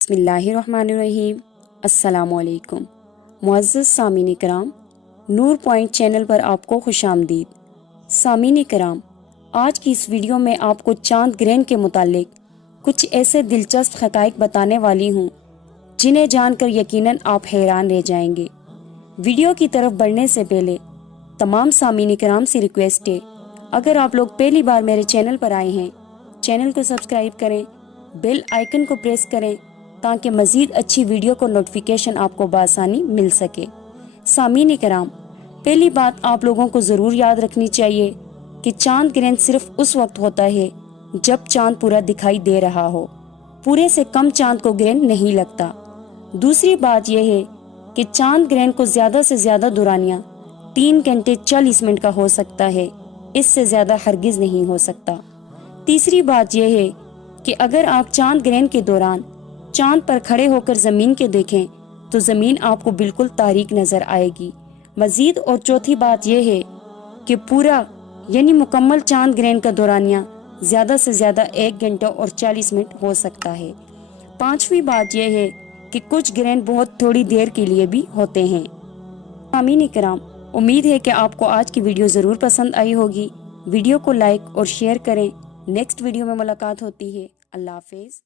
बिस्मिल्लाहिर्रहमानिर्रहीम। अस्सलामुअलैकुम। मुअज़्ज़ज़ सामीन कराम, नूर पॉइंट चैनल पर आपको खुशामदीद। सामीन कराम, आज की इस वीडियो में आपको चांद ग्रहण के मुतालिक कुछ ऐसे दिलचस्प हक़ाइक़ बताने वाली हूँ जिन्हें जानकर यकीनन आप हैरान रह जाएंगे। वीडियो की तरफ बढ़ने से पहले तमाम सामीन कराम से रिक्वेस्ट है, अगर आप लोग पहली बार मेरे चैनल पर आए हैं, चैनल को सब्सक्राइब करें, बेल आइकन को प्रेस करें ताकि मज़ीद अच्छी वीडियो को नोटिफिकेशन आपको बआसानी मिल सके। सामीन कराम, पहली बात आप लोगों को ज़रूर याद रखनी चाहिए कि चांद ग्रहण सिर्फ उस वक्त होता है जब चांद पूरा दिखाई दे रहा हो। पूरे से कम चांद को ग्रहण नहीं लगता। दूसरी बात यह है कि चांद ग्रहण को ज़्यादा से ज़्यादा दुरानिया 3 घंटे 40 मिनट का हो सकता है, इससे ज़्यादा हरगिज़ नहीं हो सकता। तीसरी बात यह है कि अगर आप चांद ग्रहण के दौरान चांद पर खड़े होकर ज़मीन के देखें तो ज़मीन आपको बिल्कुल तारीक नज़र आएगी। मज़ीद और चौथी बात यह है कि पूरा यानी मुकम्मल चांद ग्रहण का दौरानिया ज़्यादा से ज़्यादा 1 घंटा और 40 मिनट हो सकता है। पांचवी बात यह है कि कुछ ग्रहण बहुत थोड़ी देर के लिए भी होते हैं। सामीन कराम, उम्मीद है कि आपको आज की वीडियो ज़रूर पसंद आई होगी। वीडियो को लाइक और शेयर करें। नेक्स्ट वीडियो में मुलाकात होती है। अल्लाह हाफिज़।